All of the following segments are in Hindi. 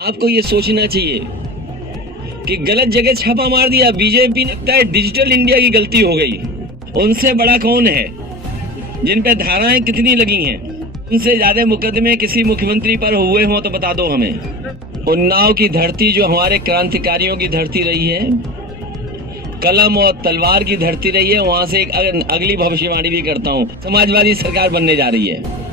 आपको ये सोचना चाहिए कि गलत जगह छापा मार दिया बीजेपी ने। लगता है डिजिटल इंडिया की गलती हो गई। उनसे बड़ा कौन है? जिन पे धाराएं कितनी लगी हैं, उनसे ज्यादा मुकदमे किसी मुख्यमंत्री पर हुए हों तो बता दो हमें। उन्नाव की धरती जो हमारे क्रांतिकारियों की धरती रही है, कलम और तलवार की धरती रही है, वहां से एक अगली भविष्यवाणी भी करता हूं, समाजवादी सरकार बनने जा रही है।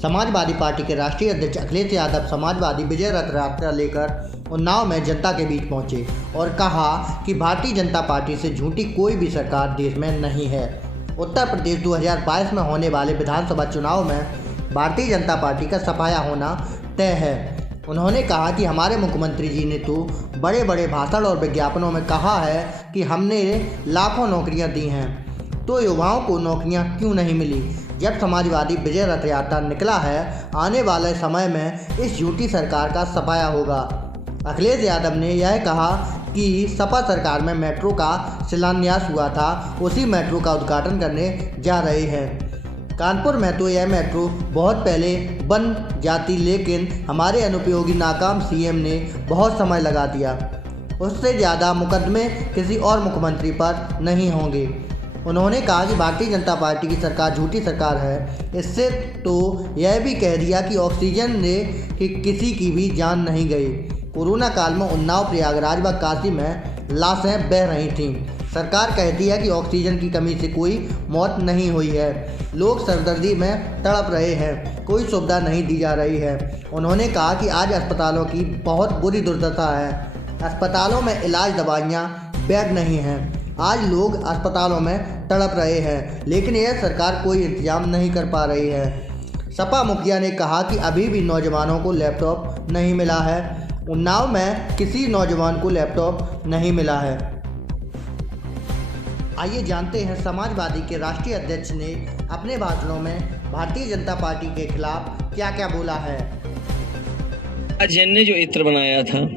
समाजवादी पार्टी के राष्ट्रीय अध्यक्ष अखिलेश यादव समाजवादी विजय रथ यात्रा लेकर उन्नाव में जनता के बीच पहुंचे और कहा कि भारतीय जनता पार्टी से झूठी कोई भी सरकार देश में नहीं है। उत्तर प्रदेश 2022 में होने वाले विधानसभा चुनाव में भारतीय जनता पार्टी का सफाया होना तय है। उन्होंने कहा कि हमारे मुख्यमंत्री जी ने तो बड़े बड़े भाषण और विज्ञापनों में कहा है कि हमने लाखों नौकरियां दी हैं, तो युवाओं को नौकरियां क्यों नहीं मिली। जब समाजवादी विजय रथ यात्रा निकला है, आने वाले समय में इस झूठी सरकार का सफाया होगा। अखिलेश यादव ने यह कहा कि सपा सरकार में मेट्रो का शिलान्यास हुआ था, उसी मेट्रो का उद्घाटन करने जा रहे हैं। कानपुर में तो यह मेट्रो बहुत पहले बन जाती, लेकिन हमारे अनुपयोगी नाकाम सीएम ने बहुत समय लगा दिया। उससे ज़्यादा मुकदमे किसी और मुख्यमंत्री पर नहीं होंगे। उन्होंने कहा कि भारतीय जनता पार्टी की सरकार झूठी सरकार है। इससे तो यह भी कह दिया कि ऑक्सीजन ने कि किसी की भी जान नहीं गई। कोरोना काल में उन्नाव, प्रयागराज व काशी में लाशें बह रही थीं। सरकार कहती है कि ऑक्सीजन की कमी से कोई मौत नहीं हुई है, लोग सरदर्दी में तड़प रहे हैं, कोई सुविधा नहीं दी जा रही है। उन्होंने कहा कि आज अस्पतालों की बहुत बुरी दुर्दशा है। अस्पतालों में इलाज, दवाइयाँ, बेड नहीं हैं। आज लोग अस्पतालों में तड़प रहे हैं, लेकिन यह सरकार कोई इंतजाम नहीं कर पा रही है। सपा मुखिया ने कहा कि अभी भी नौजवानों को लैपटॉप नहीं मिला है। उन्नाव में किसी नौजवान को लैपटॉप नहीं मिला है। आइए जानते हैं समाजवादी के राष्ट्रीय अध्यक्ष ने अपने भाषणों में भारतीय जनता पार्टी के खिलाफ क्या क्या बोला है। जैन ने जो इत्र बनाया था,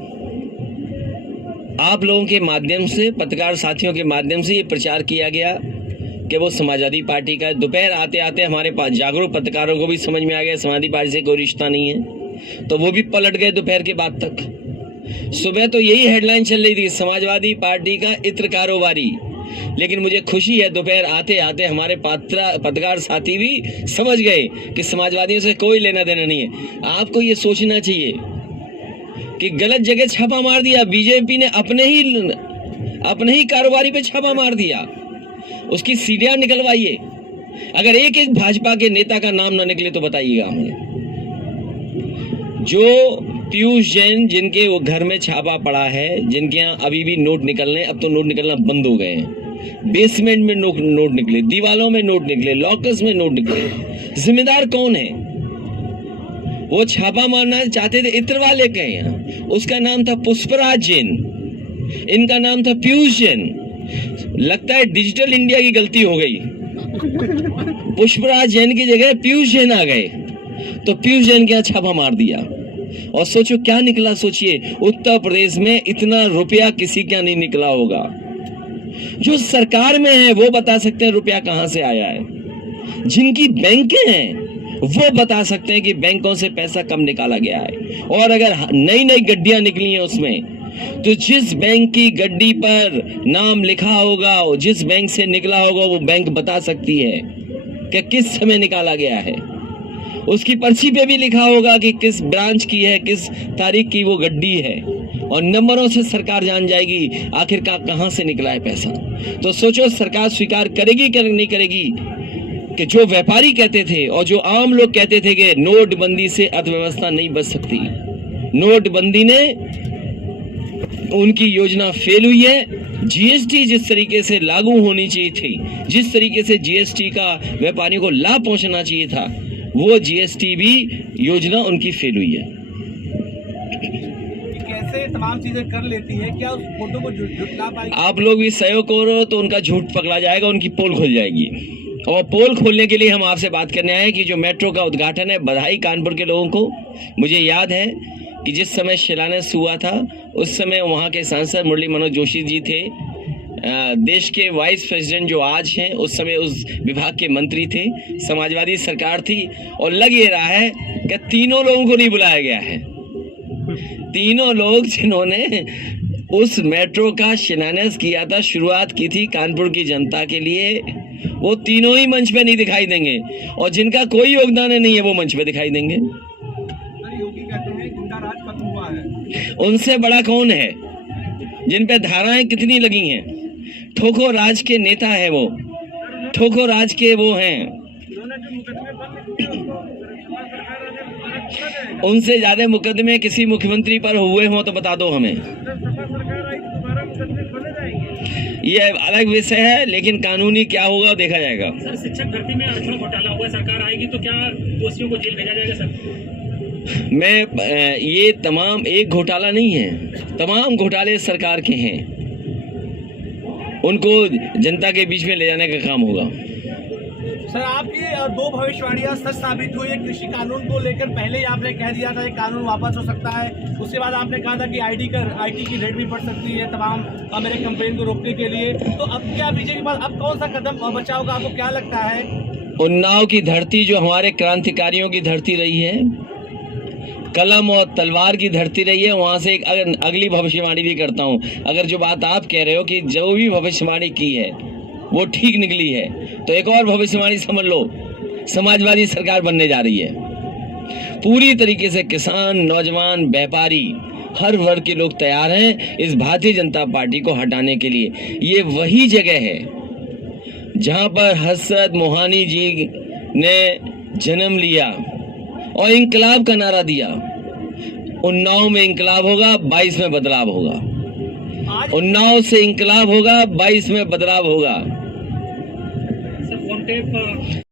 आप लोगों के माध्यम से, पत्रकार साथियों के माध्यम से ये प्रचार किया गया कि वो समाजवादी पार्टी का। दोपहर आते आते हमारे पास जागरूक पत्रकारों को भी समझ में आ गया समाजवादी पार्टी से कोई रिश्ता नहीं है, तो वो भी पलट गए दोपहर के बाद तक। सुबह तो यही हेडलाइन चल रही थी, समाजवादी पार्टी का इत्र कारोबारी। लेकिन मुझे खुशी है, दोपहर आते आते हमारे पत्रकार साथी भी समझ गए कि समाजवादियों से कोई लेना देना नहीं है। आपको ये सोचना चाहिए कि गलत जगह छापा मार दिया बीजेपी ने, अपने ही कारोबारी पे छापा मार दिया। उसकी सीढ़ियां निकलवाइए। अगर एक एक भाजपा के नेता का नाम ना निकले तो बताइएगा हमें। जो पीयूष जैन, जिनके वो घर में छापा पड़ा है, जिनके यहाँ अभी भी नोट निकलने, अब तो नोट निकलना बंद हो गए हैं। बेसमेंट में नोट निकले, दीवालों में नोट निकले, लॉकर्स में नोट निकले। जिम्मेदार कौन है? वो छापा मारना चाहते थे इत्र वाले के यहाँ, उसका नाम था पुष्पराज जैन, इनका नाम था पीयूष जैन। लगता है डिजिटल इंडिया की गलती हो गई। पुष्पराज जैन की जगह पीयूष जैन आ गए, तो पीयूष जैन के यहाँ छापा मार दिया। और सोचो क्या निकला। सोचिए, उत्तर प्रदेश में इतना रुपया किसी का नहीं निकला होगा। जो सरकार में है वो बता सकते हैं रुपया कहां से आया है। जिनकी बैंकें हैं वो बता सकते हैं कि बैंकों से पैसा कम निकाला गया है। और अगर नई नई गड्डियां निकली हैं उसमें, तो जिस बैंक की गड्डी पर नाम लिखा होगा, जिस बैंक से निकला होगा, वो बैंक बता सकती है कि किस समय निकाला गया है। उसकी पर्ची पे भी लिखा होगा कि किस ब्रांच की है, किस तारीख की वो गड्डी है। और नंबरों से सरकार जान जाएगी आखिरकार कहां से निकला है पैसा। तो सोचो सरकार स्वीकार करेगी कि नहीं करेगी कि जो व्यापारी कहते थे और जो आम लोग कहते थे कि नोटबंदी से अर्थव्यवस्था नहीं बच सकती, नोटबंदी ने उनकी योजना फेल हुई है। जीएसटी जिस तरीके से लागू होनी चाहिए थी, जिस तरीके से जीएसटी का व्यापारियों को लाभ पहुंचना चाहिए था, वो जीएसटी भी योजना उनकी फेल हुई है। कैसे तमाम चीजें कर लेती है, क्या उस फोटो को झुठला पाएगी? आप लोग भी सहयोग करो तो उनका झूठ पकड़ा जाएगा, उनकी पोल खुल जाएगी। और पोल खोलने के लिए हम आपसे बात करने आए कि जो मेट्रो का उद्घाटन है, बधाई कानपुर के लोगों को। मुझे याद है कि जिस समय शिलान्यास हुआ था, उस समय वहाँ के सांसद मुरली मनोहर जोशी जी थे। देश के वाइस प्रेसिडेंट जो आज हैं, उस समय उस विभाग के मंत्री थे। समाजवादी सरकार थी और लग ये रहा है कि तीनों लोगों को नहीं बुलाया गया है। तीनों लोग जिन्होंने उस मेट्रो का शिलान्यास किया था, शुरुआत की थी कानपुर की जनता के लिए, वो तीनों ही मंच पे नहीं दिखाई देंगे, और जिनका कोई योगदान नहीं है वो मंच पे दिखाई देंगे। सर योगी कहते हैं गुंडा राज खत्म हुआ है। उनसे बड़ा कौन है? जिन पे धाराएं कितनी लगी हैं, ठोको राज के नेता है वो, ठोको राज के वो हैं। उन्होंने जो मुकदमे बंद किए उसको सरकार जाएगा। उनसे ज्यादा मुकदमे किसी मुख्यमंत्री पर हुए हों तो बता दो हमें। सरकार आई तो दोबारा मुकदमे खोले जाएंगे। ये अलग विषय है, लेकिन कानूनी क्या होगा देखा जाएगा। सर शिक्षक भर्ती में आरक्षण घोटाला हुआ, सरकार आएगी तो क्या दोषियों को जेल भेजा जाएगा सर? ये तमाम एक घोटाला नहीं है, तमाम घोटाले सरकार के हैं, उनको जनता के बीच में ले जाने का काम होगा। सर आपकी दो भविष्यवाणियां सच साबित हुई है। कृषि कानून को लेकर पहले ही आपने कह दिया था कि कानून वापस हो सकता है, उसके बाद आपने कहा था कि आईटी की रेट भी बढ़ सकती है तमाम मेरे कंपेन को रोकने के लिए। तो अब क्या बीजेपी के पास अब कौन सा कदम बचा होगा, आपको क्या लगता है? उन्नाव की धरती जो हमारे क्रांतिकारियों की धरती रही है, कलम और तलवार की धरती रही है, वहां से एक अगली भविष्यवाणी भी करता हूं। अगर जो बात आप कह रहे हो कि जो भी भविष्यवाणी की है वो ठीक निकली है, तो एक और भविष्यवाणी समझ लो, समाजवादी सरकार बनने जा रही है। पूरी तरीके से किसान, नौजवान, व्यापारी, हर वर्ग के लोग तैयार हैं इस भारतीय जनता पार्टी को हटाने के लिए। ये वही जगह है जहां पर हजरत मोहानी जी ने जन्म लिया और इंकलाब का नारा दिया। उन्नाव में इंकलाब होगा, 22 में बदलाव होगा। उन्नाव से इंकलाब होगा, 22 में बदलाव होगा। Sir phone tape